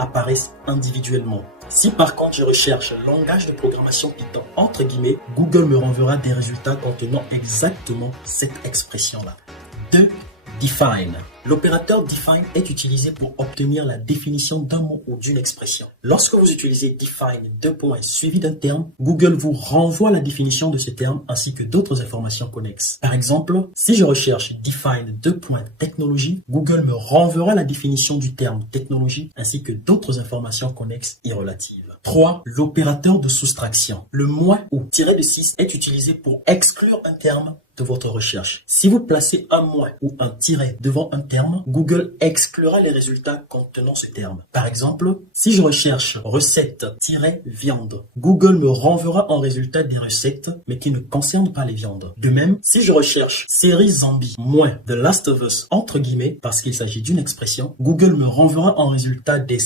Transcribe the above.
apparaissent individuellement. Si par contre je recherche langage de programmation Python entre guillemets, Google me renverra des résultats contenant exactement cette expression-là. 2. Define. L'opérateur define est utilisé pour obtenir la définition d'un mot ou d'une expression. Lorsque vous utilisez define suivi d'un terme, Google vous renvoie la définition de ce terme ainsi que d'autres informations connexes. Par exemple, si je recherche define technologie, Google me renverra la définition du terme technologie ainsi que d'autres informations connexes y relatives. 3. L'opérateur de soustraction. Le moins ou -6 est utilisé pour exclure un terme de votre recherche. Si vous placez un moins ou un tiret devant un terme, Google exclura les résultats contenant ce terme. Par exemple, si je recherche recette-viande, Google me renverra en résultat des recettes, mais qui ne concernent pas les viandes. De même, si je recherche série zombie moins The Last of Us entre guillemets, parce qu'il s'agit d'une expression, Google me renverra en résultat des